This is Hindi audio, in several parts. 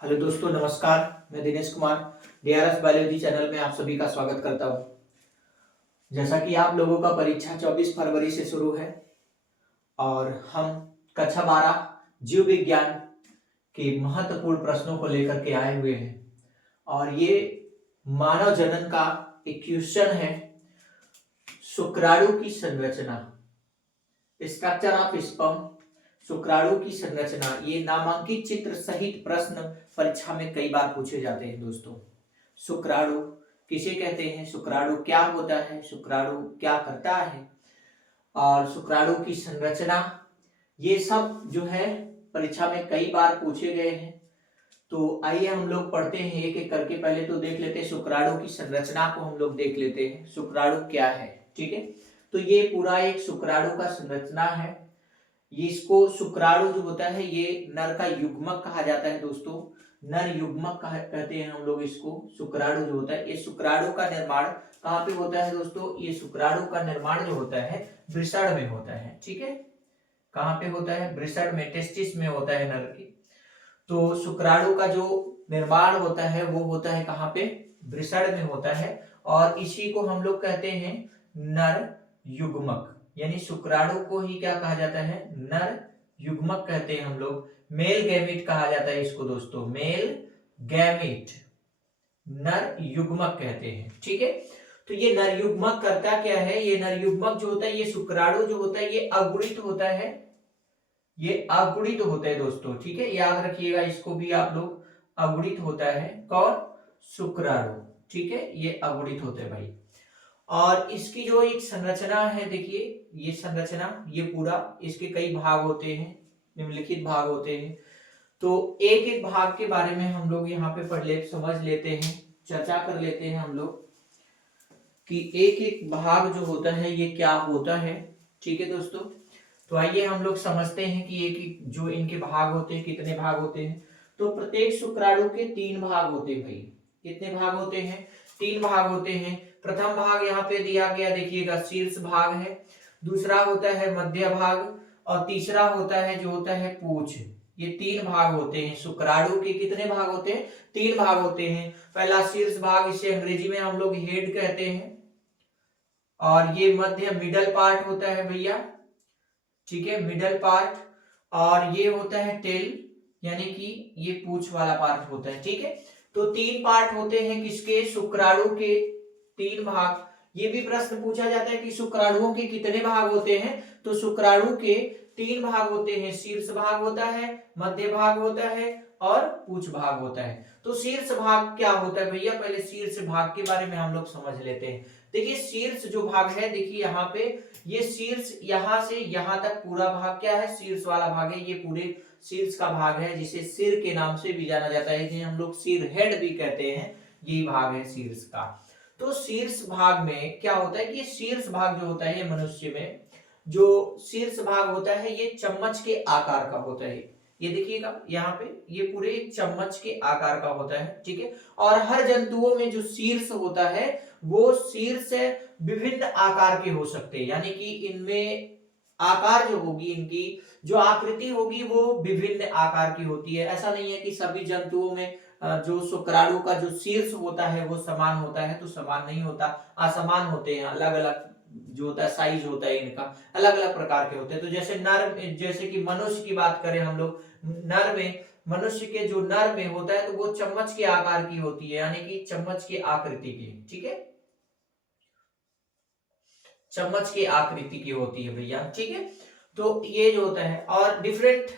हेलो दोस्तों, नमस्कार। मैं Dinesh Kumar DRS biology channel में आप सभी का स्वागत करता हूं। जैसा कि आप लोगों का परीक्षा 24 फरवरी से शुरू है और हम कक्षा 12 जीव विज्ञान के महत्वपूर्ण प्रश्नों को लेकर के आए हुए हैं और ये मानव जनन का एक क्वेश्चन है। शुक्राणु की संरचना, स्ट्रक्चर ऑफ स्पर्म, शुक्राणु की संरचना, ये नामांकित चित्र सहित प्रश्न परीक्षा में कई बार पूछे जाते हैं दोस्तों। शुक्राणु किसे कहते हैं, शुक्राणु क्या होता है, शुक्राणु क्या करता है और शुक्राणु की संरचना, ये सब जो है परीक्षा में कई बार पूछे गए हैं। तो आइए हम लोग पढ़ते हैं एक एक करके। पहले तो देख लेते हैं शुक्राणु की संरचना को, हम लोग देख लेते हैं शुक्राणु क्या है। ठीक है, तो ये पूरा एक शुक्राणु का संरचना है। इसको शुक्राणु जो होता है ये नर का युग्मक कहा जाता है दोस्तों। नर युग्मक कहते हैं हम लोग इसको। शुक्राणु जो होता है, ये शुक्राणु का निर्माण कहाँ पे होता है दोस्तों? ये शुक्राणु का निर्माण जो होता है वृषण में होता है। ठीक है, कहाँ पे होता है? वृषण में, टेस्टिस में होता है नर के। तो शुक्राणु का जो निर्माण होता है वो होता है कहाँ पे? वृषण में होता है और इसी को हम लोग कहते हैं नर युग्मक। यानी शुक्राणु को ही क्या कहा जाता है? नर युग्मक कहते हैं हम लोग। मेल गैमेट कहा जाता है इसको दोस्तों, मेल गैमेट, नर युग्मक कहते हैं। ठीक है, तो ये नर युग्मक करता क्या है? ये नर युग्मक जो होता है, ये शुक्राणु जो होता है ये अगुणित होता है, ये अगुणित होता है दोस्तों। ठीक है, याद रखिएगा इसको भी आप लोग। अगुणित होता है कौन? शुक्राणु। ठीक है, ये अगुणित होते हैं भाई। और इसकी जो एक संरचना है, देखिए ये संरचना, ये पूरा इसके कई भाग होते हैं, निम्नलिखित भाग होते हैं। तो एक एक भाग के बारे में हम लोग यहाँ पे समझ लेते हैं, चर्चा कर लेते हैं हम लोग कि एक एक भाग जो होता है ये क्या होता है। ठीक है दोस्तों, तो आइए हम लोग समझते हैं कि एक एक जो इनके भाग होते हैं, कितने भाग होते हैं। तो प्रत्येक शुक्राणु के 3 भाग होते हैं भाई। कितने भाग होते हैं? 3 भाग होते हैं। प्रथम भाग यहाँ पे दिया गया, देखिएगा शीर्ष भाग है। दूसरा होता है मध्य भाग और तीसरा होता है जो होता है पूंछ। ये 3 भाग होते हैं। शुक्राणु के कितने भाग होते हैं? 3 भाग होते हैं। पहला शीर्ष भाग, इसे अंग्रेजी में हम लोग हेड कहते हैं और ये मध्य मिडल पार्ट होता है भैया। ठीक है, मिडल पार्ट। और ये होता है टेल, यानी कि ये पूंछ वाला पार्ट होता है। ठीक है, तो 3 पार्ट होते हैं किसके? शुक्राणु के 3 भाग। ये भी प्रश्न पूछा जाता है कि शुक्राणुओं के कितने भाग होते हैं? तो शुक्राणु के 3 भाग होते हैं। शीर्ष भाग होता है, मध्य भाग होता है और पूंछ भाग होता है। तो शीर्ष भाग क्या होता है भैया? पहले शीर्ष भाग के बारे में हम लोग समझ लेते हैं। देखिए शीर्ष जो भाग है, देखिए यहाँ पे ये शीर्ष, यहां से यहां तक पूरा भाग क्या है? शीर्ष वाला भाग है। ये पूरे शीर्ष का भाग है जिसे सिर के नाम से भी जाना जाता है, जिसे हम लोग सिर हेड भी कहते हैं। ये भाग है शीर्ष का। तो शीर्ष भाग में क्या होता है कि शीर्ष भाग जो होता है, ये मनुष्य में जो शीर्ष भाग होता है ये चम्मच के आकार का होता है। ये देखिएगा यहाँ पे, ये पूरे एक चम्मच के आकार का होता है। ठीक है, और हर जंतुओं में जो शीर्ष होता है वो शीर्ष विभिन्न आकार के हो सकते हैं। यानी कि इनमें आकार जो होगी, इनकी जो आकृति होगी वो विभिन्न आकार की होती है। ऐसा नहीं है कि सभी जंतुओं में जो शुक्राणु का जो शीर्ष होता है वो समान होता है, तो समान नहीं होता, असमान होते हैं। अलग अलग जो होता है साइज होता है इनका, अलग अलग प्रकार के होते हैं। तो जैसे नर, जैसे कि मनुष्य की बात करें हम लोग, नर में, मनुष्य के जो नर में होता है तो वो चम्मच के आकार की होती है, यानी कि चम्मच की आकृति की। ठीक है, चम्मच की आकृति की होती है भैया। ठीक है, तो ये जो होता है और डिफरेंट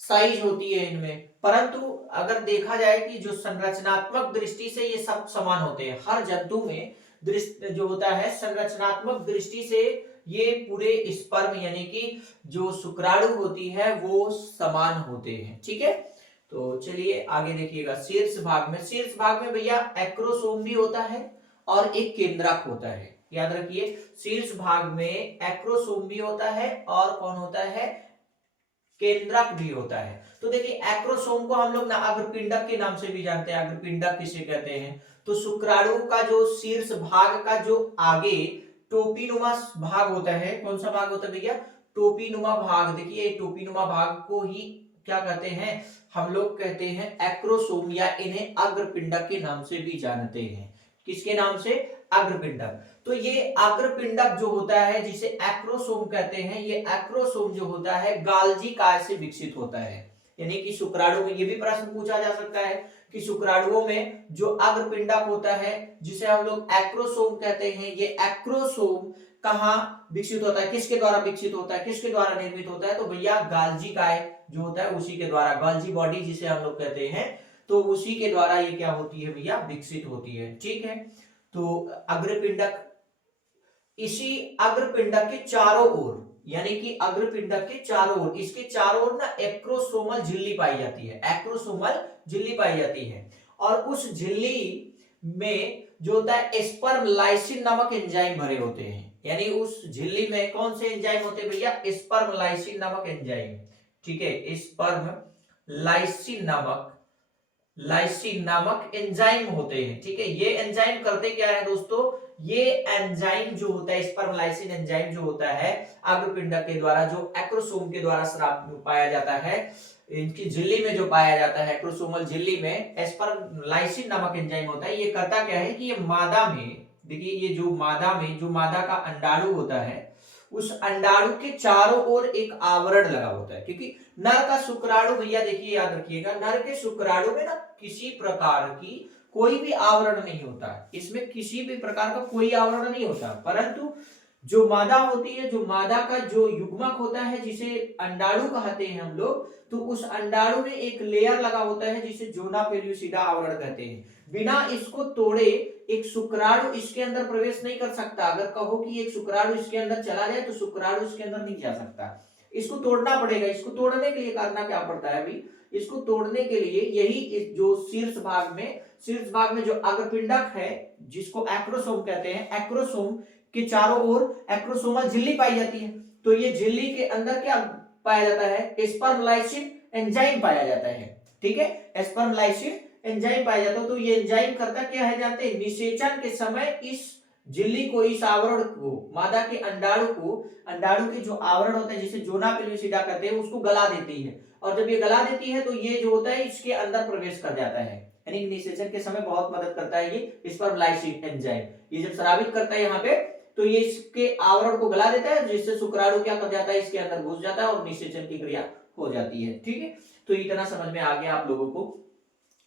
साइज होती है इनमें, परंतु अगर देखा जाए कि जो संरचनात्मक दृष्टि से ये सब समान होते हैं। हर जंतु में दृष्टि जो होता है संरचनात्मक दृष्टि से ये पूरे स्पर्म यानी कि जो शुक्राणु होती है वो समान होते हैं। ठीक है, तो चलिए आगे देखिएगा। शीर्ष भाग में, शीर्ष भाग में भैया एक्रोसोम भी होता है और एक केंद्रक होता है। याद रखिए, शीर्ष भाग में एक्रोसोम भी होता है और कौन होता है? केंद्रक भी होता है। तो देखिए एक्रोसोम को हम लोग ना अग्रपिंडक के नाम से भी जानते हैं। अग्रपिंडक किसे कहते हैं? तो शुक्राणु का जो शीर्ष भाग का जो आगे टोपीनुमा भाग होता है, कौन सा भाग होता है भैया? टोपीनुमा भाग। देखिए टोपीनुमा भाग को ही क्या कहते हैं, हम लोग कहते हैं एक्रोसोम, या इन्हें अग्रपिंडक के नाम से भी जानते हैं। किसके नाम से? अग्रपिंडक। तो ये अग्रपिंडक जो होता है जिसे एक्रोसोम कहते हैं, ये एक्रोसोम जो होता है गाल्जी काय से विकसित होता है। यानी कि शुक्राणु में, ये भी प्रश्न पूछा जा सकता है कि शुक्राणुओं में जो अग्रपिंडक होता है जिसे हम लोग एक्रोसोम कहते हैं, ये एक्रोसोम कहाँ विकसित होता है, किसके द्वारा विकसित होता है, किसके द्वारा निर्मित होता है? तो भैया गाल्जी काय जो होता है उसी के द्वारा, गाल्जी बॉडी जिसे हम लोग कहते हैं, तो उसी के द्वारा ये क्या होती है भैया, विकसित होती है। ठीक है, तो अग्रपिंडक, इसी अग्रपिंडक के चारों ओर, यानी कि अग्रपिंडक के चारों ओर, इसके चारों ओर ना एक्रोसोमल झिल्ली पाई जाती है, एक्रोसोमल झिल्ली पाई जाती है। और उस झिल्ली में जो होता है स्पर्म लाइसिन नामक एंजाइम भरे होते हैं। यानी उस झिल्ली में कौन से एंजाइम होते हैं भैया? स्पर्म लाइसिन नामक एंजाइम। ठीक है, स्पर्म लाइसिन नामक एंजाइम होते हैं। ठीक है, ये एंजाइम करते क्या है दोस्तों? ये एंजाइम जो होता है, स्पर्मलाइसिन एंजाइम जो होता है अग्रपिंडक के द्वारा, जो एक्रोसोम के द्वारा स्राव पाया जाता है, इनकी झिल्ली में जो पाया जाता है, एक्रोसोमल झिल्ली में स्पर्मलाइसिन नामक एंजाइम होता है। ये करता क्या है कि ये मादा में, देखिए ये जो मादा में, जो मादा का अंडाणु होता है, उस अंडाणु के चारों ओर एक आवरण लगा होता है। क्योंकि नर का शुक्राणु, भैया देखिए याद रखिएगा, नर के शुक्राणु में ना किसी प्रकार की कोई भी आवरण नहीं होता है, इसमें किसी भी प्रकार का कोई आवरण नहीं होता। परंतु जो मादा होती है, जो मादा का जो युग्मक होता है जिसे अंडाणु कहते हैं हम लोग, तो उस अंडाणु में एक लेयर लगा होता है जिसे जोना पेल्यूसिडा आवरण कहते हैं। बिना इसको तोड़े एक शुक्राणु इसके अंदर प्रवेश नहीं कर सकता। अगर कहो कि एक शुक्राणु इसके अंदर चला जाए तो शुक्राणु इसके अंदर नहीं जा सकता, इसको तोड़ना पड़ेगा। इसको तोड़ने के लिए करना क्या पड़ता है अभी? इसको तोड़ने के लिए यही जो शीर्ष भाग में जो अग्रपिंडक है जिसको एक्रोसोम कहते हैं, एक्रोसोम के चारों ओर एक्रोसोमल झिल्ली पाई जाती है। तो ये झिल्ली के अंदर क्या पाया जाता है? स्पर्मलाइसिन एंजाइम पाया जाता है। ठीक है, स्पर्मलाइसिन एंजाइम पाया जाता है। तो ये एंजाइम करता क्या है जानते हैं? निषेचन के समय इस झिल्ली को, इस आवरण को, मादा के अंडाणु को, अंडाणु के जो आवरण होता है जिसे जोना पेल्यूसिडा कहते हैं, उसको गला देती है। और जब ये गला देती है तो ये जो होता है इसके अंदर प्रवेश कर जाता है। यानी निषेचन के समय बहुत मदद करता है ये स्पर्मलाइसिन एंजाइम। ये जब स्रावित करता है यहाँ पे, तो ये इसके आवरण को गला देता है, जिससे शुक्राणु क्या कर जाता है? इसके अंदर घुस जाता है और निषेचन की क्रिया हो जाती है। ठीक है, तो इतना समझ में आ गया आप लोगों को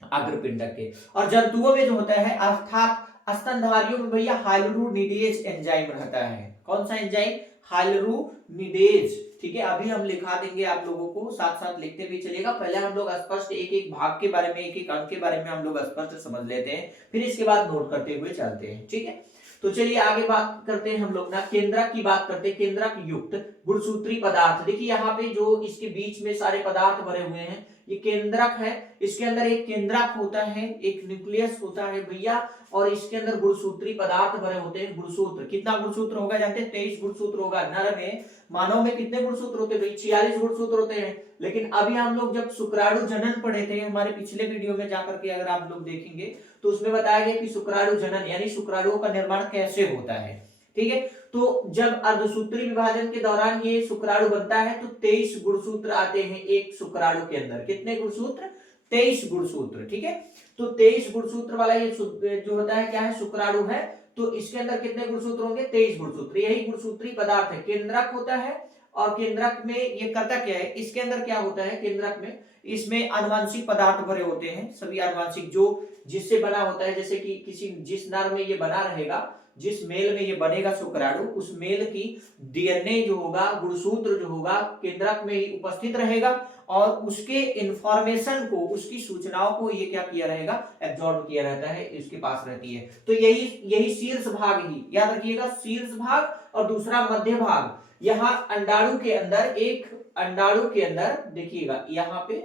अग्रपिंडक के। और जंतुओं में जो होता है, अर्थात स्तनधारियों में भैया हाइलुरोनिडेज एंजाइम रहता है। कौन सा एंजाइम? हाइलुरोनिडेज। ठीक है, अभी हम लिखा देंगे आप लोगों को, साथ साथ लिखते भी चलिएगा। पहले हम लोग स्पष्ट एक एक भाग के बारे में, एक एक अंग के बारे में हम लोग स्पष्ट समझ लेते हैं, फिर इसके बाद नोट करते हुए चलते हैं। ठीक है, तो चलिए आगे बात करते हैं हम लोग ना, केंद्रक की बात करते हैं। केंद्रक युक्त गुणसूत्री पदार्थ, देखिए यहाँ पे जो इसके बीच में सारे पदार्थ भरे हुए हैं, ये केंद्रक है। इसके अंदर एक केंद्रक होता है, एक न्यूक्लियस होता है भैया, और इसके अंदर गुणसूत्री पदार्थ भरे होते हैं। गुणसूत्र, कितना गुणसूत्र होगा जानते हैं? 23 गुणसूत्र होगा। नर में, मानव में कितने गुणसूत्र होते हैं भाई? 46 गुणसूत्र होते हैं। लेकिन अभी हम लोग जब शुक्राणु जनन पढ़े थे हमारे पिछले वीडियो में जाकर के, अगर आप लोग देखेंगे तो उसमें बताया गया कि शुक्राणु जनन यानी शुक्राणुओं का निर्माण कैसे होता है। ठीक है, तो जब अर्धसूत्री विभाजन के दौरान ये शुक्राणु बनता है तो 23 गुणसूत्र आते हैं एक शुक्राणु के अंदर। कितने गुणसूत्र? 23 गुणसूत्र। ठीक है, तो 23 गुणसूत्र वाला ये जो होता है क्या है? शुक्राणु है। तो इसके अंदर कितने गुणसूत्र होंगे? 23 गुणसूत्र। यही गुणसूत्री पदार्थ है, केंद्रक होता है। और केंद्रक में ये करता क्या है? इसके अंदर क्या होता है केंद्रक में? इसमें आनुवांशिक पदार्थ भरे होते हैं, सभी आनुवांशिक, जो जिससे बना होता है। जैसे कि जिस नर में ये बना रहेगा, जिस मेल में ये बनेगा शुक्राणु, उस मेल की डीएनए जो होगा, गुणसूत्र जो होगा, केंद्रक में ही उपस्थित रहेगा और उसके इंफॉर्मेशन को, उसकी सूचनाओं को ये क्या किया रहेगा? एब्जॉर्ब किया रहता है, इसके पास रहती है। तो यही शीर्ष भाग ही याद रखिएगा, शीर्ष भाग और दूसरा मध्य भाग। यहाँ अंडाणु के अंदर, एक अंडाणु के अंदर देखिएगा, यहाँ पे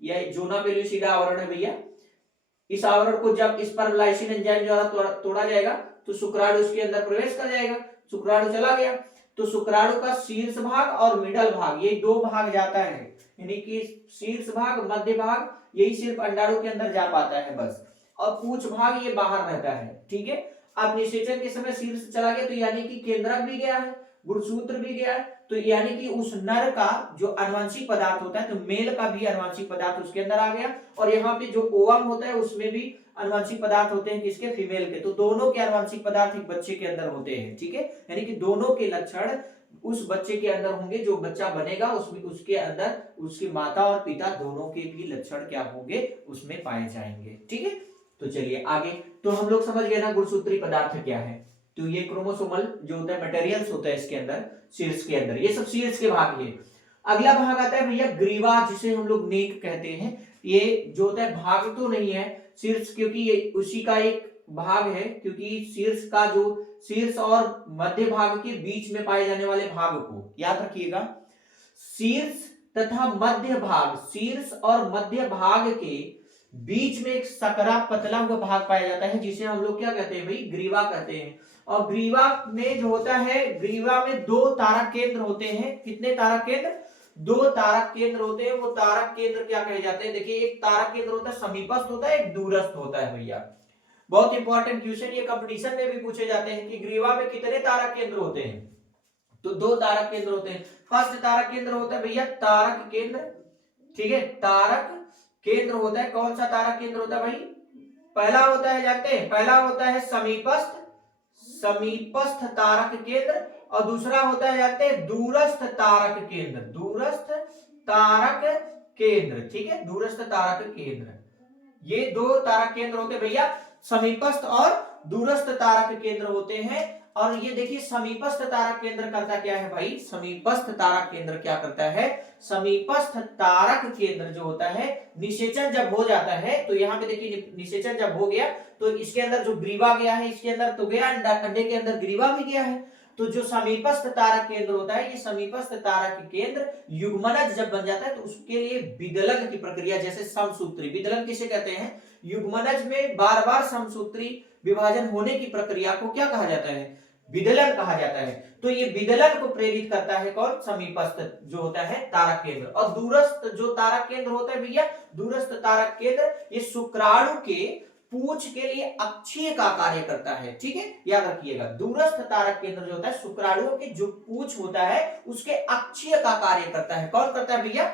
यह जोना पेल्यूसिडा आवरण है भैया। इस आवरण को जब स्पर्मलाइसिन एंजाइम द्वारा तोड़ा जाएगा तो शुक्राणु इसके अंदर प्रवेश कर जाएगा। शुक्राणु चला गया तो शुक्राणु का शीर्ष भाग और मिडल भाग, ये दो भाग जाता है। यानी कि शीर्ष भाग, मध्य भाग, यही सिर्फ अंडाणु के अंदर जा पाता है बस, और पूछ भाग ये बाहर रहता है। ठीक है, अब निषेचन के समय शीर्ष चला गया तो यानी कि केंद्रक भी गया है, गुणसूत्र भी गया है, तो यानी कि उस नर का जो आनुवंशिक पदार्थ होता है, तो मेल का भी आनुवंशिक पदार्थ उसके अंदर आ गया, और यहाँ पे जो ओवम होता है उसमें भी आनुवंशिक पदार्थ होते हैं किसके, फीमेल के। तो दोनों के आनुवंशिक पदार्थ एक बच्चे के अंदर होते हैं, ठीक है। यानी कि दोनों के लक्षण उस बच्चे के अंदर होंगे, जो बच्चा बनेगा उसमें उसके अंदर उसकी माता और पिता दोनों के भी लक्षण क्या होंगे, उसमें पाए जाएंगे, ठीक है। तो चलिए आगे, तो हम लोग समझ गए ना गुणसूत्री पदार्थ क्या है। तो ये क्रोमोसोमल जो होता है मटेरियल्स होता है इसके अंदर, शीर्ष के अंदर, ये सब शीर्ष के भाग है। अगला भाग आता है भैया ग्रीवा, जिसे हम लोग नेक कहते हैं। ये जो होता है भाग तो नहीं है शीर्ष, क्योंकि ये उसी का एक भाग है, क्योंकि शीर्ष का जो शीर्ष और मध्य भाग के बीच में पाए जाने वाले भाग को याद रखिएगा। शीर्ष तथा मध्य भाग, शीर्ष और मध्य भाग के बीच में एक सकरा पतला हुआ भाग पाया जाता है, जिसे हम लोग क्या कहते हैं भाई, ग्रीवा कहते हैं। और ग्रीवा में जो होता है, ग्रीवा में 2 तारक केंद्र होते हैं। कितने तारक केंद्र, 2 तारक केंद्र होते हैं। वो तारक केंद्र क्या कहे जाते हैं, देखिए एक तारक केंद्र होता है समीपस्थ होता है, एक दूरस्थ होता है भैया। बहुत इंपॉर्टेंट क्वेश्चन, ये कंपटीशन में भी पूछे जाते हैं कि ग्रीवा में कितने तारक केंद्र होते हैं। तो 2 तारक केंद्र होते हैं। फर्स्ट तारक केंद्र होता है भैया तारक केंद्र, ठीक है, तारक केंद्र होता है। कौन सा तारक केंद्र होता है भाई, पहला होता है, जानते हैं, पहला होता है समीपस्थ, समीपस्थ तारक केंद्र, और दूसरा होता है, जानते हैं, दूरस्थ तारक केंद्र, दूरस्थ तारक केंद्र, ठीक है, दूरस्थ तारक केंद्र। ये 2 तारक केंद्र होते हैं भैया, समीपस्थ और दूरस्थ तारक केंद्र होते हैं। और ये देखिए समीपस्थ तारक केंद्र करता क्या है भाई, समीपस्थ तारक केंद्र क्या करता है, समीपस्थ तारक केंद्र जो होता है, निषेचन जब हो जाता है, तो यहाँ पे देखिए निषेचन जब हो गया तो इसके अंदर जो ग्रीवा गया है, इसके अंदर तो गया, अंडे के अंदर ग्रीवा भी गया है। तो जो समीपस्थ तारक केंद्र होता है, ये समीपस्थ तारक केंद्र युग्मनज जब बन जाता है, तो उसके लिए विदलन की प्रक्रिया, जैसे समसूत्री, विदलन किसे कहते हैं, युग्मनज में बार बार समसूत्री विभाजन होने की प्रक्रिया को क्या कहा जाता है, विदलन कहा जाता है। तो ये विदलन को प्रेरित करता है कौन, समीपस्थ जो होता है तारक केंद्र। और दूरस्थ जो तारक केंद्र होता है भैया, दूरस्थ तारक केंद्र, ये शुक्राणु के पूंछ के लिए अक्षीय का कार्य करता है, ठीक है, याद रखिएगा। दूरस्थ तारक केंद्र जो होता है, शुक्राणुओं के जो पूंछ होता है उसके अक्षीय का कार्य करता है। कौन करता है भैया,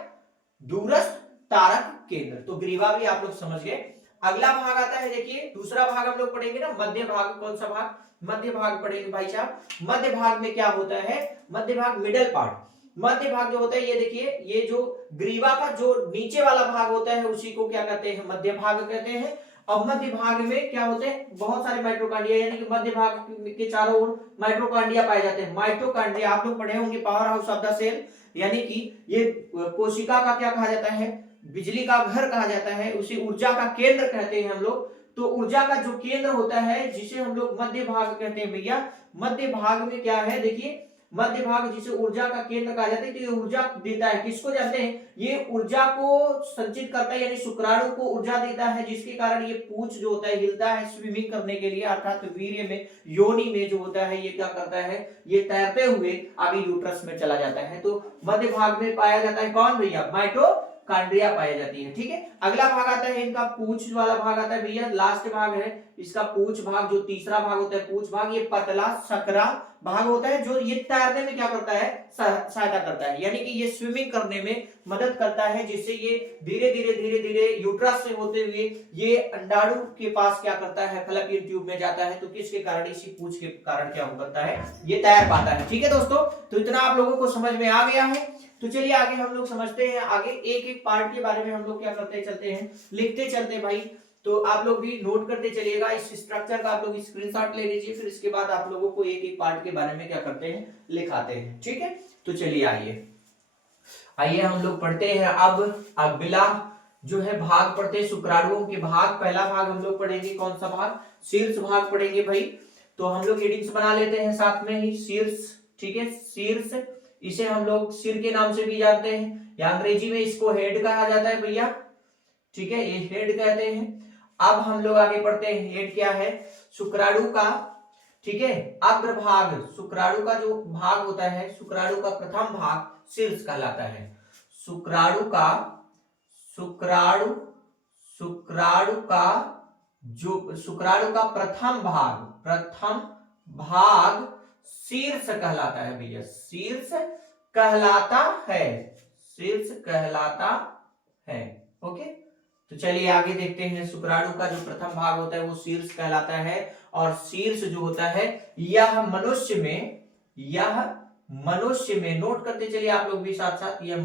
दूरस्थ तारक केंद्र। तो ग्रीवा भी आप लोग समझ गए। अगला भाग आता है, देखिए दूसरा भाग हम लोग पढ़ेंगे ना, मध्य भाग। कौन सा भाग, मध्य भाग पढ़ेंगे भाई साहब। मध्य भाग में क्या होता है, मध्य भाग मिडल पार्ट, मध्य भाग जो होता है, ये देखिए, ये जो ग्रीवा का जो नीचे वाला भाग होता है उसी को क्या कहते हैं, मध्य भाग कहते हैं। और मध्य भाग में क्या होते हैं, बहुत सारे माइटोकॉन्ड्रिया, यानी कि मध्य भाग के चारों ओर माइटोकॉन्ड्रिया पाए जाते हैं। माइटोकॉन्ड्रिया आप लोग पढ़े होंगे, power house of the cell, यानी कि ये कोशिका का क्या कहा जाता है, बिजली का घर कहा जाता है, उसे ऊर्जा का केंद्र कहते हैं हम लोग। तो ऊर्जा का जो केंद्र होता है, जिसे हम लोग मध्य भाग कहते हैं भैया, मध्य भाग में क्या है, देखिए मध्य भाग जिसे ऊर्जा का केंद्र कहा जाता है, तो ये ऊर्जा देता है, किसको जानते हैं, ये ऊर्जा को संचित करता है, यानी शुक्राणु को ऊर्जा देता है, जिसके कारण ये पूंछ जो होता है हिलता है स्विमिंग करने के लिए, अर्थात वीर्य में, योनि में जो होता है, ये क्या करता है, ये तैरते हुए आगे यूट्रस में चला जाता है। तो मध्य भाग में पाया जाता है कौन भैया, माइटोकॉन्ड्रिया पाई जाती है, ठीक है। अगला भाग आता है इनका पूंछ वाला भाग आता है भैया, लास्ट भाग है इसका पूंछ भाग, जो तीसरा भाग होता है पूंछ भाग, ये पतला सकरा भाग होता है, जो ये तैरने में क्या करता है, सहायता करता है, यानी कि ये स्विमिंग करने में मदद करता है, जिससे ये धीरे धीरे यूट्रस से होते हुए ये अंडाणु के पास क्या करता है, फैलोपियन ट्यूब में जाता है। तो किसके कारण, इसी पूंछ के कारण क्या करता है, ये तैर पाता है, ठीक है दोस्तों। तो इतना आप लोगों को समझ में आ गया है। तो चलिए आगे हम लोग समझते हैं, आगे एक एक पार्ट के बारे में हम लोग क्या करते चलते हैं, लिखते चलते हैं भाई। तो आप लोग भी नोट करते चलिएगा, इस स्ट्रक्चर का आप लोग स्क्रीनशॉट ले लीजिए, फिर इसके बाद आप लोगों को एक एक पार्ट के बारे में क्या करते हैं, लिखाते हैं, ठीक है। तो चलिए आइए हम लोग पढ़ते हैं। अब अगला जो है भाग पढ़ते हैं, शुक्राणुओं के भाग। पहला भाग हम लोग पढ़ेंगे, कौन सा भाग, शीर्ष भाग पढ़ेंगे भाई। तो हम लोग हेडिंग्स बना लेते हैं साथ में ही, शीर्ष, ठीक है, शीर्ष, इसे हम लोग सिर के नाम से भी जानते हैं, या अंग्रेजी में इसको हेड कहा जाता है भैया, ठीक है, ये हेड कहते हैं। अब हम लोग आगे पढ़ते हैं, हेड क्या है, शुक्राणु का, ठीक है, अग्रभाग, शुक्राणु का जो भाग होता है, शुक्राणु का प्रथम भाग शीर्ष कहलाता है। शुक्राणु का प्रथम भाग शीर्ष कहलाता है भैया, शीर्ष कहलाता है, शीर्ष कहलाता है। ओके, तो चलिए आगे देखते हैं। शुक्राणु का जो प्रथम भाग होता है वो शीर्ष कहलाता है, और शीर्ष जो होता है यह मनुष्य में, यह मनुष्य में, नोट करते चलिए आप लोग भी साथ साथ, यह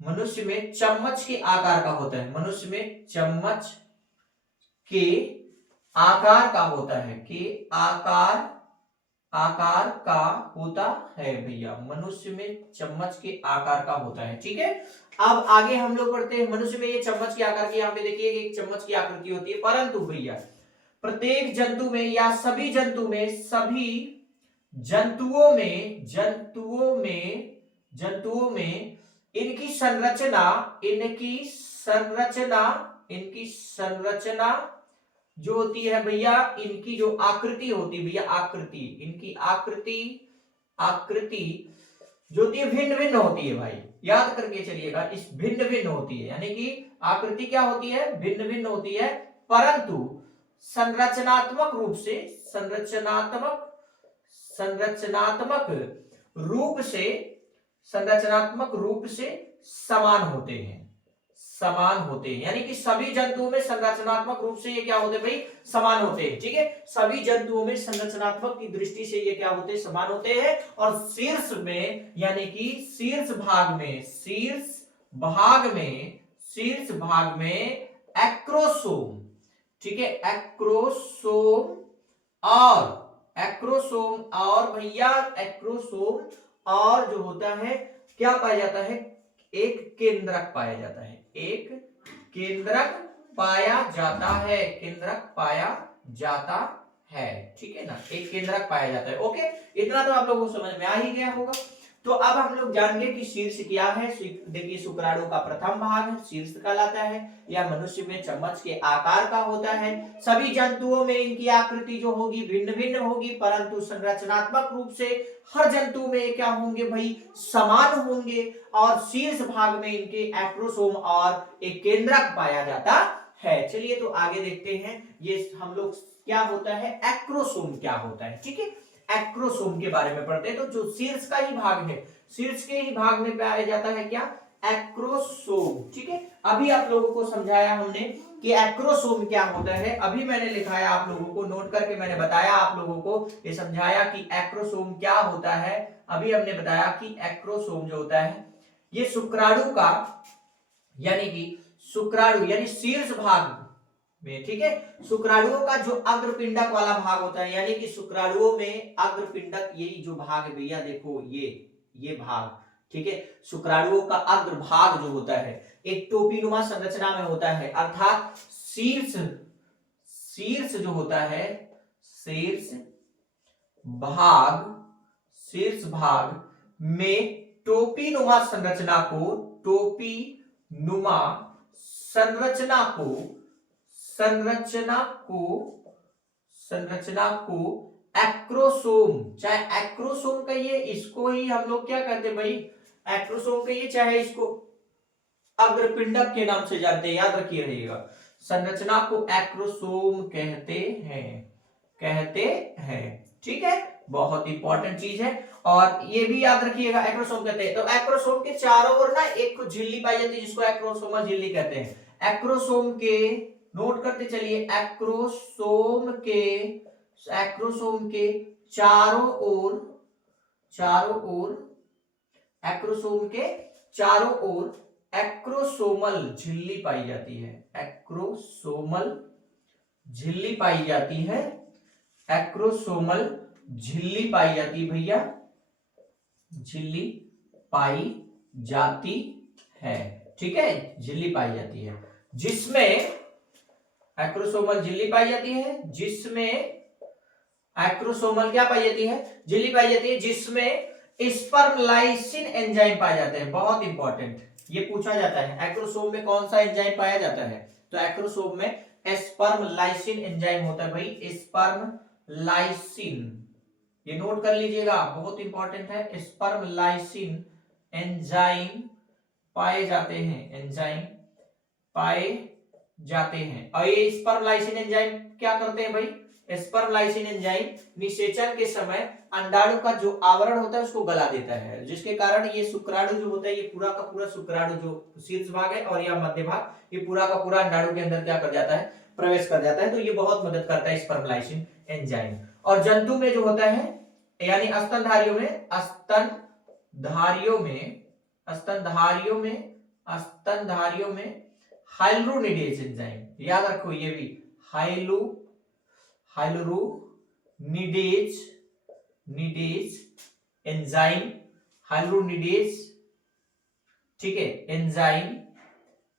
मनुष्य में चम्मच के आकार का होता है, मनुष्य में चम्मच के आकार का होता है, के आकार का होता है भैया, मनुष्य में चम्मच के आकार का होता है। ठीक है, अब आगे हम लोग बढ़ते हैं। मनुष्य में ये चम्मच के आकार की, यहाँ पे देखिए एक चम्मच की आकृति होती है, परंतु भैया प्रत्येक जंतु में या सभी जंतुओं में इनकी संरचना जो होती है भैया, इनकी जो आकृति होती है भैया, इनकी आकृति जो होती है भिन्न भिन्न होती है भाई, याद करके चलिएगा, इस भिन्न भिन्न होती है, यानी कि आकृति क्या होती है, भिन्न भिन्न होती है, परंतु संरचनात्मक रूप से समान होते हैं, यानी कि सभी जंतुओं में संरचनात्मक रूप से ये क्या होते हैं भाई, समान होते हैं। ठीक है, सभी जंतुओं में संरचनात्मक की दृष्टि से ये क्या होते हैं, समान होते हैं। और शीर्ष में, यानी कि शीर्ष भाग में एक्रोसोम, ठीक है, एक्रोसोम और जो होता है क्या पाया जाता है, एक केंद्रक पाया जाता है, ठीक है ना, एक केंद्रक पाया जाता है। ओके, इतना तो आप लोगों को समझ में आ ही गया होगा। तो अब हम लोग जान गए कि शीर्ष क्या है। देखिए, शुक्राणु का प्रथम भाग शीर्ष कहलाता है, यह मनुष्य में चम्मच के आकार का होता है। सभी जंतुओं में इनकी आकृति जो होगी भिन्न भिन्न होगी, परंतु संरचनात्मक रूप से हर जंतु में क्या होंगे भाई, समान होंगे। और शीर्ष भाग में इनके एक्रोसोम और एक केंद्रक पाया जाता है। चलिए तो आगे देखते हैं, ये हम लोग क्या होता है, एक्रोसोम क्या होता है। ठीक है, एक्रोसोम के बारे में पढ़ते हैं। तो जो शीर्ष का ही भाग है, शीर्ष के ही भाग में पाया जाता है क्या, एक्रोसोम। ठीक है, अभी आप लोगों को समझाया हमने कि एक्रोसोम क्या होता है, अभी मैंने लिखाया आप लोगों को, नोट करके मैंने बताया आप लोगों को, ये समझाया कि एक्रोसोम क्या होता है। अभी हमने बताया कि एक्रोसोम जो होता है ये शुक्राणु का, यानी शीर्ष भाग में, ठीक है, शुक्राणुओं का जो अग्रपिंडक वाला भाग होता है, यानी कि शुक्राणुओं में अग्रपिंडक, यही जो भाग है भैया, देखो ये भाग, ठीक है, शुक्राणुओं का अग्रभाग जो होता है एक टोपीनुमा संरचना में होता है, अर्थात शीर्ष जो होता है, शीर्ष भाग में टोपीनुमा संरचना को एक्रोसोम, चाहे एक्रोसोम कहिए, इसको ही हम लोग क्या कहते हैं भाई, एक्रोसोम कहिए, चाहे इसको अग्रपिंडक के नाम से जानते हैं, याद रखिए रहिएगा, संरचना को एक्रोसोम कहते हैं। ठीक है, बहुत इंपॉर्टेंट चीज है, और ये भी याद रखिएगा, एक्रोसोम कहते हैं। तो एक्रोसोम के चारों ओर ना एक झिल्ली पाई जाती है, जिसको एक्रोसोमल झिल्ली कहते हैं। एक्रोसोम के, नोट करते चलिए, एक्रोसोम के चारों ओर एक्रोसोमल झिल्ली पाई जाती है, एक्रोसोमल झिल्ली पाई जाती है भैया, झिल्ली पाई जाती है। ठीक है, झिल्ली पाई जाती है, जिसमें एक्रोसोमल झिल्ली पाई जाती है, जिसमें एक्रोसोमल क्या पाई जाती है, झिल्ली पाई जाती है, जिसमें स्पर्मलाइसिन एंजाइम पाए जाते हैं। बहुत इंपॉर्टेंट, ये पूछा जाता है, एक्रोसोम में कौन सा एंजाइम पाया जाता है, तो एक्रोसोम में स्पर्मलाइसिन एंजाइम होता है भाई, स्पर्मलाइसिन, ये नोट कर लीजिएगा, बहुत इंपॉर्टेंट है, स्पर्मलाइसिन एंजाइम पाए जाते हैं। और ये स्पर्मलाइसिन एंजाइम क्या करते हैं भाई, स्पर्म लाइसिन एंजाइम निषेचन के समय अंडाणु का जो आवरण होता है उसको गला देता है, जिसके कारण ये शुक्राणु जो होता है ये पूरा का पूरा शुक्राणु जो शीर्ष भाग है और यह मध्य भाग ये पूरा का पूरा अंडाणु के अंदर क्या कर जाता है, प्रवेश कर जाता है। तो ये बहुत मदद करता है स्पर्म लाइसिन एंजाइम। और जंतु में जो होता है यानी स्तनधारियों में हाइलुरोनिडेज एंजाइम, याद रखो ये भी हाइलुरोनिडेज एंजाइम, ठीक है,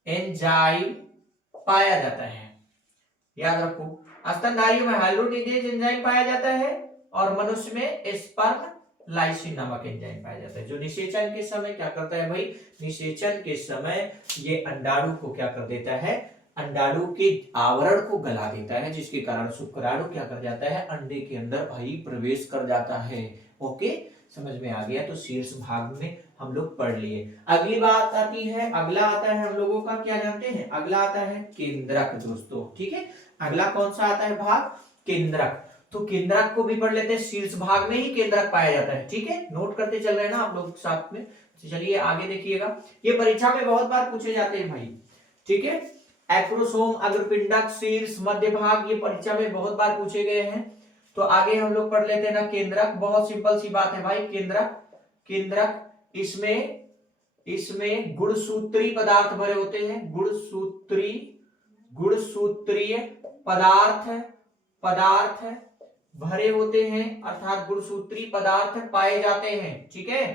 एंजाइम पाया जाता है। याद रखो स्तनधारियों में हाइलुरोनिडेज एंजाइम पाया जाता है और मनुष्य में स्पर्म लाइसिन नामक एंजाइम पाया जाता है, जो निषेचन के समय क्या करता है भाई, निषेचन के समय ये अंडाणु को क्या कर देता है, अंडाणु के आवरण को गला देता है, जिसके कारण शुक्राणु क्या कर जाता है, अंडे के अंदर भाई प्रवेश कर जाता है। ओके, समझ में आ गया। तो शीर्ष भाग में हम लोग पढ़ लिए। अगली बात आती है, अगला आता है हम लोगों का, क्या जानते हैं, अगला आता है केंद्रक दोस्तों। ठीक है, अगला कौन सा आता है भाग, केंद्रक। तो केंद्रक को भी पढ़ लेते हैं, शीर्ष भाग में ही केंद्रक पाया जाता है। ठीक है, नोट करते चल रहे हैं ना आप लोग साथ में। तो चलिए आगे देखिएगा, ये परीक्षा में बहुत बार पूछे जाते हैं भाई। ठीक है, एक्रोसोम, अग्रपिंडक, शीर्ष, मध्य भाग, ये परीक्षा में बहुत बार पूछे गए हैं। तो आगे हम लोग पढ़ लेते हैं ना केंद्रक। बहुत सिंपल सी बात है भाई, केंद्रक इसमें गुणसूत्रीय पदार्थ भरे होते हैं, गुणसूत्रीय पदार्थ भरे होते हैं, अर्थात गुणसूत्रीय पदार्थ पाए जाते हैं। ठीक है,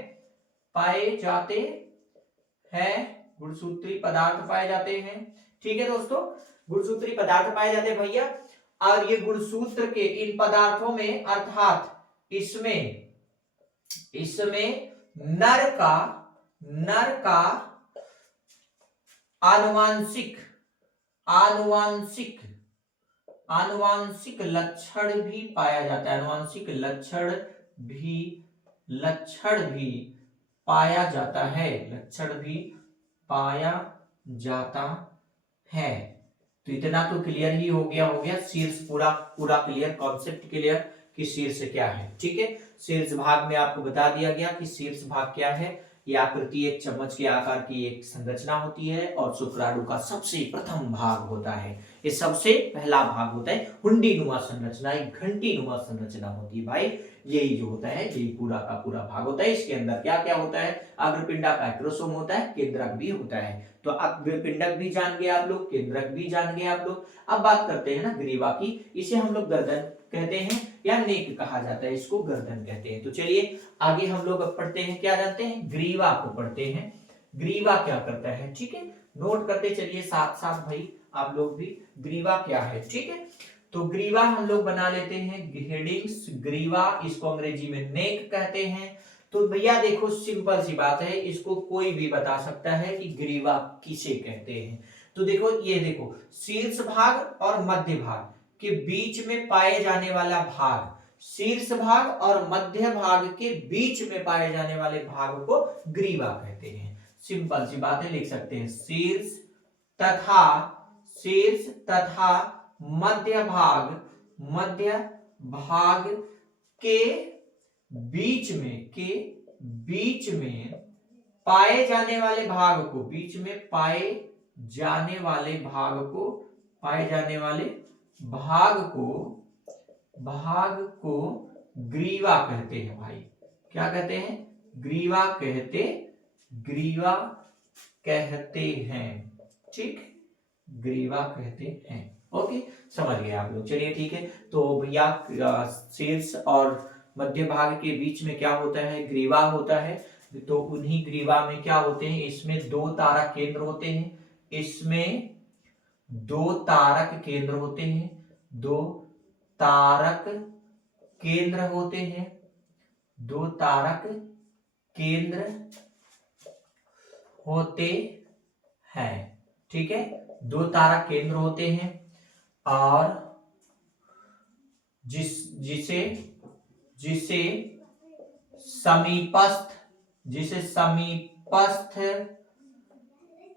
पाए जाते हैं, गुणसूत्रीय पदार्थ पाए जाते हैं। ठीक है दोस्तों, गुणसूत्रीय पदार्थ पाए जाते हैं भैया। और ये गुणसूत्र के इन पदार्थों में अर्थात इसमें नर का आनुवांशिक लक्षण भी पाया जाता है, आनुवांशिक लक्षण भी पाया जाता है। तो इतना तो क्लियर ही हो गया शीर्ष पूरा क्लियर, कॉन्सेप्ट क्लियर कि शीर्ष क्या है। ठीक है, शीर्ष भाग में आपको बता दिया गया कि शीर्ष भाग क्या है। ये आकृति एक चम्मच के आकार की एक संरचना होती है और शुक्राणु का सबसे प्रथम भाग होता है, ये सबसे पहला भाग होता है। हुंडी नुमा संरचना, एक घंटी नुमा संरचना होती है भाई, यही जो होता है यही पूरा का पूरा भाग होता है। इसके अंदर क्या क्या होता है, अग्रपिंडक एक्रोसोम होता है, केंद्रक भी होता है। तो अग्रपिंडक भी जान गए आप लोग, केंद्रक भी जान गए आप लोग। अब बात करते हैं ना ग्रीवा की, इसे हम लोग गर्दन कहते हैं या नेक कहा जाता है, इसको गर्दन कहते हैं। तो चलिए आगे हम लोग अब पढ़ते हैं, क्या जानते हैं, ग्रीवा को पढ़ते हैं। ग्रीवा क्या करता है, ठीक है, नोट करते चलिए साथ साथ भाई आप लोग भी, ग्रीवा क्या है। ठीक है, तो ग्रीवा हम लोग बना लेते हैं हेडिंग्स, ग्रीवा, इसको अंग्रेजी में नेक कहते हैं। तो भैया देखो सिंपल सी बात है, इसको कोई भी बता सकता है कि ग्रीवा किसे कहते हैं। तो देखो ये देखो, शीर्ष भाग और मध्य भाग के बीच में पाए जाने वाला भाग, शीर्ष भाग और मध्य भाग के बीच में पाए जाने वाले भाग को ग्रीवा कहते हैं। सिंपल सी बात है, लिख सकते हैं शीर्ष तथा मध्य भाग के बीच में पाए जाने वाले भाग को ग्रीवा कहते हैं भाई। क्या कहते हैं, ग्रीवा कहते हैं। ठीक, ग्रीवा कहते हैं। ओके, समझ गए आप लोग। चलिए ठीक है, तो भैया शीर्ष और मध्य भाग के बीच में क्या होता है, ग्रीवा होता है। तो उन्हीं ग्रीवा में क्या होते हैं, इसमें दो तारक केंद्र होते हैं, दो तारक केंद्र होते हैं। ठीक है, दो तारक केंद्र होते हैं और जिसे समीपस्थ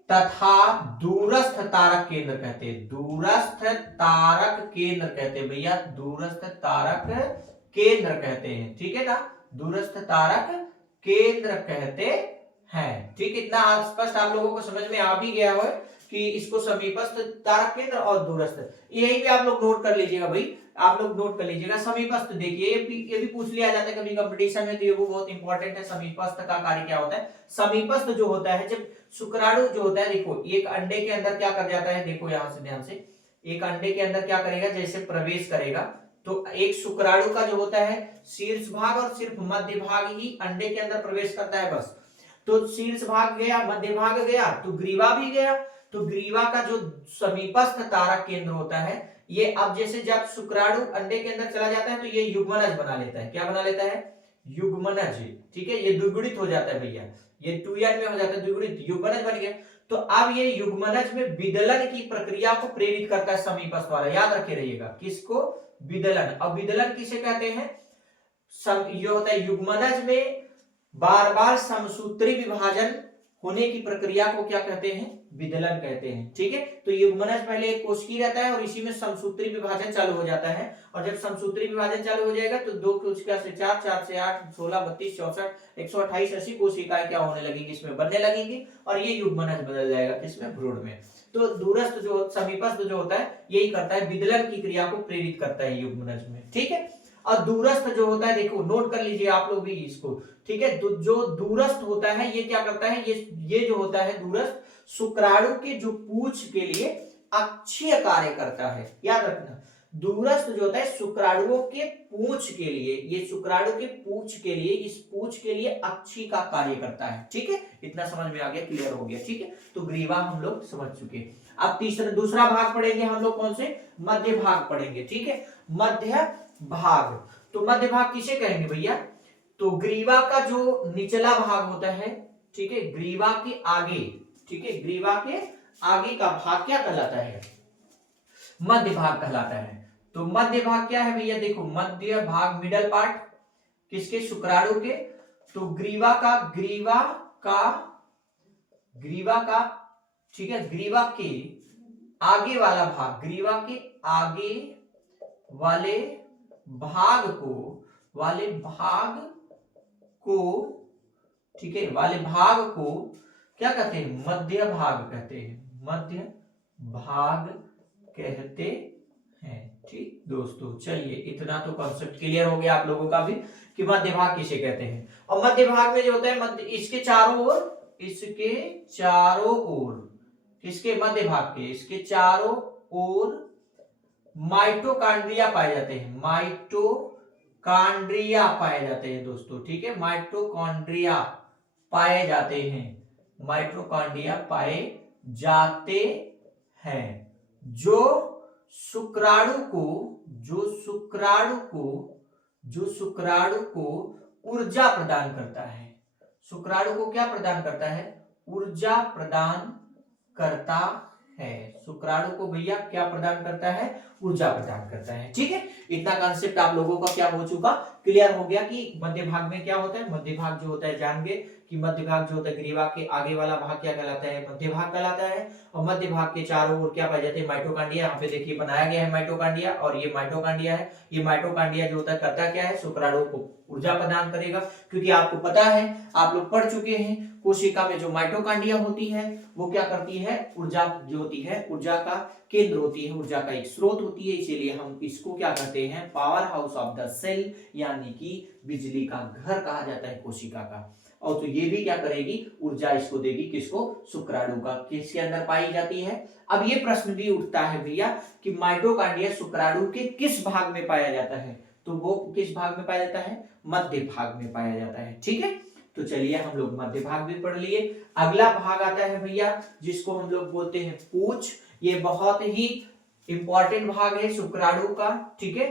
तथा दूरस्थ तारक केंद्र कहते हैं। दूरस्थ तारक केंद्र कहते हैं भैया, दूरस्थ तारक केंद्र कहते हैं, ठीक है ना, दूरस्थ तारक केंद्र कहते हैं। ठीक, इतना स्पष्ट आप लोगों को समझ में आ भी गया हो कि इसको समीपस्थ तारक केंद्र और दूरस्थ, यही भी आप लोग नोट कर लीजिएगा भाई, आप लोग नोट कर लीजिएगा। समीपस्थ देखिए ये भी पूछ लिया जाता है कभी कंपटीशन में, तो ये वो बहुत इंपॉर्टेंट है। समीपस्थ का कार्य क्या होता है? समीपस्थ जो होता है, जब शुक्राणु जो होता है, देखो एक अंडे के अंदर क्या कर जाता है, देखो यहां से ध्यान से, एक अंडे के अंदर क्या करेगा, जैसे प्रवेश करेगा तो एक शुक्राणु का जो होता है शीर्ष भाग और सिर्फ मध्य भाग ही अंडे के अंदर प्रवेश करता है बस। तो शीर्ष भाग गया, मध्य भाग गया, तो ग्रीवा भी गया। तो ग्रीवा का जो समीपस्थ तारक केंद्र होता है, ये अब जैसे जब शुक्राणु अंडे के अंदर चला जाता है तो ये युग्मनज बना लेता है। क्या बना लेता है? युग्मनज। ठीक है, ये द्विगुणित हो जाता है भैया, ये 2n में हो जाता है द्विगुणित, युग्मनज बन गया। तो अब ये युग्मनज में विदलन की प्रक्रिया को प्रेरित करता है समीपस्थ वाला, याद रखे रहिएगा। किसको? विदलन। अब विदलन किसे कहते हैं? ये होता है युग्मनज में बार बार समसूत्री विभाजन होने की प्रक्रिया को क्या कहते हैं? विदलन कहते हैं। ठीक है, तो युग्मनज पहले एक कोशिकीय रहता है और इसी में समसूत्री विभाजन चालू हो जाता है, और जब समसूत्री विभाजन चालू हो जाएगा तो 2 कोशिका से 4, 4 से 8, 16, 32, 64, 128 ऐसी कोशिकाएं क्या होने लगेंगी, इसमें बनने लगेंगी, और ये युग्मनज बदल जाएगा किसमें? भ्रूण में। तो दूरस्थ जो समीपस्थ जो होता है यही करता है, विदलन की क्रिया को प्रेरित करता है युग्मनज में। ठीक है, और दूरस्थ जो होता है, देखो नोट कर लीजिए आप लोग भी इसको। ठीक है, जो दूरस्थ होता है ये क्या करता है, ये जो होता है दूरस्थ, शुक्राणु के जो पूंछ के लिए अक्षीय कार्य करता है। याद रखना, दूरस्थ जो होता है शुक्राणुओं के पूंछ के लिए, ये शुक्राणु के पूंछ के लिए, इस पूंछ के लिए अक्षी का कार्य करता है। ठीक है, इतना समझ में आ गया, क्लियर हो गया। ठीक है, तो ग्रीवा हम लोग समझ चुके। अब दूसरा भाग पढ़ेंगे हम लोग, कौन से? मध्य भाग पढ़ेंगे। ठीक है, मध्य भाग। तो मध्य भाग किसे कहेंगे भैया? तो ग्रीवा का जो निचला भाग होता है, ठीक है, ग्रीवा के आगे, ठीक है, ग्रीवा के आगे का भाग क्या कहलाता है? मध्य भाग कहलाता है। तो मध्य भाग क्या है भैया? देखो मध्य भाग, मिडल पार्ट किसके? शुक्राणु के। तो ग्रीवा का ठीक है, ग्रीवा के आगे वाला भाग, ग्रीवा के आगे वाले भाग को ठीक है, वाले भाग को क्या कहते हैं? मध्य भाग कहते हैं, मध्य भाग कहते हैं। ठीक दोस्तों, चलिए इतना तो कॉन्सेप्ट क्लियर हो गया आप लोगों का भी कि मध्य भाग किसे कहते हैं। और मध्य भाग में जो होता है मध्य, इसके चारों ओर किसके? मध्य भाग के, इसके चारों ओर माइटोकॉन्ड्रिया पाए जाते हैं, माइटोकॉन्ड्रिया पाए जाते हैं दोस्तों। ठीक है, माइटोकॉन्ड्रिया पाए जाते हैं, माइटोकॉन्ड्रिया पाए जाते हैं, जो शुक्राणु को ऊर्जा प्रदान करता है। शुक्राणु को क्या प्रदान करता है? ऊर्जा प्रदान करता है। शुक्राणु को भैया क्या प्रदान करता है? ऊर्जा प्रदान करता है। ठीक है, इतना कॉन्सेप्ट आप लोगों का क्या हो चुका? क्लियर हो गया कि मध्य भाग में क्या होता है। मध्य भाग जो होता है जान गए कि मध्य भाग जो होता है ग्रीवा के आगे वाला भाग क्या कहलाता है? मध्य भाग कहलाता है। और मध्य भाग के चारों ओर क्या पाए जाते हैं? माइटोकॉन्ड्रिया। यहाँ पे देखिए बनाया गया है माइटोकॉन्ड्रिया, और ये माइटोकॉन्ड्रिया है। ये माइटोकॉन्ड्रिया जो होता है करता क्या है? शुक्राणु को ऊर्जा प्रदान करेगा, क्योंकि आपको पता है, आप लोग पढ़ चुके हैं, कोशिका में जो माइटोकॉन्ड्रिया होती है वो क्या करती है? ऊर्जा जो होती है, ऊर्जा का केंद्र होती है, ऊर्जा का एक स्रोत होती है। इसीलिए हम इसको क्या कहते हैं? Power house of the cell, यानी कि बिजली का घर कहा जाता है कोशिका का। और तो ये भी क्या करेगी? ऊर्जा इसको देगी, किसको? शुक्राणु का। किसके अंदर पाई जाती है? अब ये प्रश्न भी उठता है भैया कि माइटोकॉन्ड्रिया शुक्राणु के किस भाग में पाया जाता है? तो वो किस भाग में पाया जाता है? मध्य भाग में पाया जाता है। ठीक है, तो चलिए हम लोग मध्य भाग भी पढ़ लिए। अगला भाग आता है भैया जिसको हम लोग बोलते हैं पूंछ। ये बहुत ही इंपॉर्टेंट भाग है शुक्राणु का। ठीक है,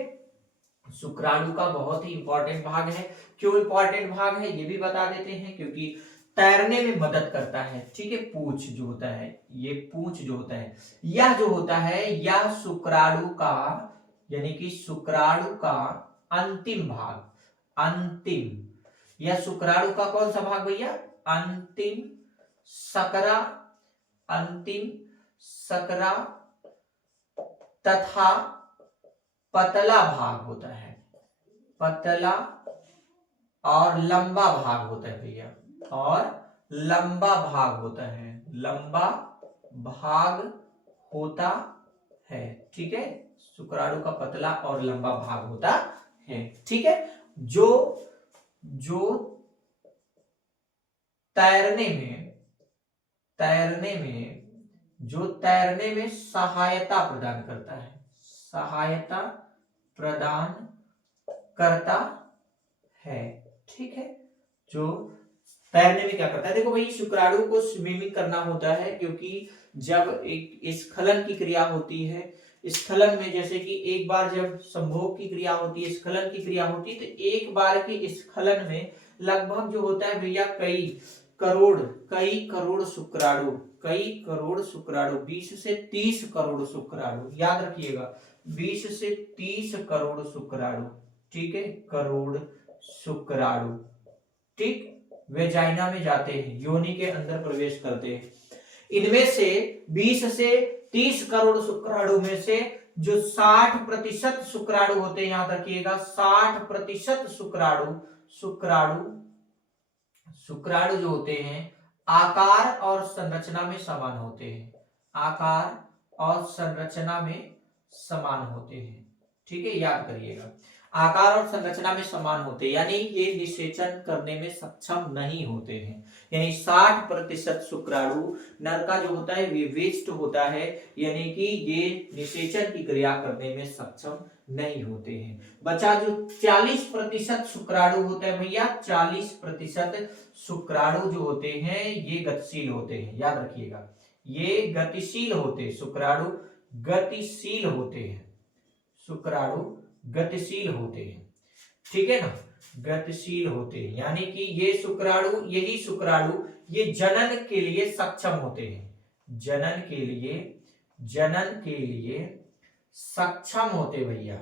शुक्राणु का बहुत ही इंपॉर्टेंट भाग है। क्यों इंपॉर्टेंट भाग है ये भी बता देते हैं, क्योंकि तैरने में मदद करता है। ठीक है, पूंछ जो होता है, ये पूंछ जो होता है, यह जो होता है, यह शुक्राणु का, यानी कि शुक्राणु का अंतिम भाग, अंतिम, यह शुक्राणु का कौन सा भाग भैया? अंतिम शकरा अंतिम सकरा तथा पतला भाग होता है, पतला और लंबा भाग होता है भैया, और लंबा भाग होता है, लंबा भाग होता है। ठीक है, शुक्राणु का पतला और लंबा भाग होता है। ठीक है, जो जो तैरने में सहायता प्रदान करता है, सहायता प्रदान करता है। ठीक है, जो तैरने में क्या करता है, देखो भाई शुक्राणु को स्विमिंग करना होता है, क्योंकि जब एक स्खलन की क्रिया होती है, स्खलन में जैसे कि एक बार जब संभोग की क्रिया होती है, स्खलन की क्रिया होती है, तो एक बार के स्खलन में लगभग जो होता है भैया कई करोड़ शुक्राणु, कई करोड़ शुक्राणु, 20 से 30 करोड़ शुक्राणु, याद रखिएगा 20 से 30 करोड़ शुक्राणु, ठीक है, करोड़ शुक्राणु, ठीक, वेजाइना में जाते हैं, योनि के अंदर प्रवेश करते हैं। इनमें से 20 से 30 करोड़ शुक्राणु में से जो 60% शुक्राणु होते हैं, याद रखिएगा 60% शुक्राणु जो होते हैं आकार और संरचना में समान होते हैं, आकार और संरचना में समान होते हैं। ठीक है, याद करिएगा आकार और संरचना में समान होते हैं, यानी ये निषेचन करने में सक्षम नहीं होते हैं। यानी 60% शुक्राणु नर का जो होता है विवेष्ट होता है, यानी कि ये निषेचन की क्रिया करने में सक्षम नहीं होते हैं। बचा जो 40% शुक्राणु होता है भैया, 40% शुक्राणु जो होते हैं ये गतिशील होते हैं, याद रखिएगा ये गतिशील होते हैं, शुक्राणु गतिशील होते हैं, शुक्राणु गतिशील होते हैं। ठीक है ना, गतिशील होते हैं, यानी कि ये शुक्राणु, यही शुक्राणु ये जनन के लिए सक्षम होते हैं, जनन के लिए सक्षम होते भैया,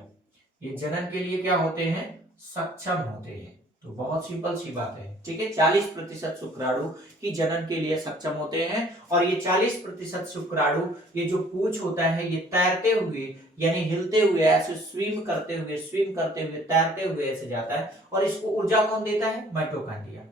ये जनन के लिए क्या होते हैं, सक्षम होते हैं। तो बहुत सिंपल सी बात है। ठीक है, 40% शुक्राणु की जनन के लिए सक्षम होते हैं, और ये 40% शुक्राणु ये जो पूंछ होता है ये तैरते हुए यानी हिलते हुए ऐसे स्विम करते हुए तैरते हुए ऐसे जाता है, और इसको ऊर्जा कौन देता है, माइटोकॉन्ड्रिया।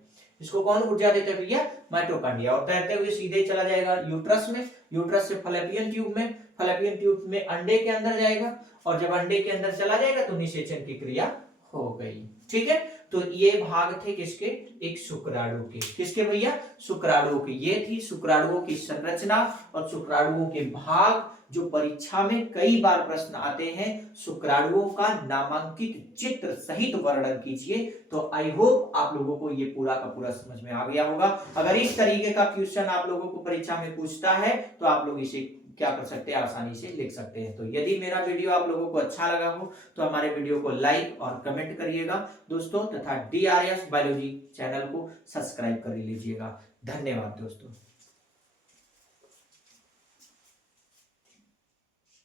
इसको कौन ऊर्जा देता है भैया, माइटोकॉन्ड्रिया। और तैरते हुए सीधे चला जाएगा यूट्रस में, यूट्रस से फैलोपियन ट्यूब में, फैलोपियन ट्यूब में अंडे के अंदर जाएगा, और जब अंडे के अंदर चला जाएगा तो निषेचन की क्रिया हो गई। ठीक है, तो ये भाग थे किसके, एक शुक्राणु के, किसके भैया, शुक्राणुओं के। ये थी शुक्राणुओं की संरचना और शुक्राणुओं के भाग, जो परीक्षा में कई बार प्रश्न आते हैं। शुक्राणुओं का नामांकित चित्र सहित वर्णन कीजिए। तो आई होप आप लोगों को ये पूरा का पूरा समझ में आ गया होगा। अगर इस तरीके का क्वेश्चन आप लोगों को परीक्षा में पूछता है तो आप लोग इसे क्या कर सकते हैं, आसानी से लिख सकते हैं। तो यदि मेरा वीडियो आप लोगों को अच्छा लगा हो तो हमारे वीडियो को लाइक और कमेंट करिएगा दोस्तों, तथा DRS बायोलॉजी चैनल को सब्सक्राइब कर लीजिएगा। धन्यवाद दोस्तों।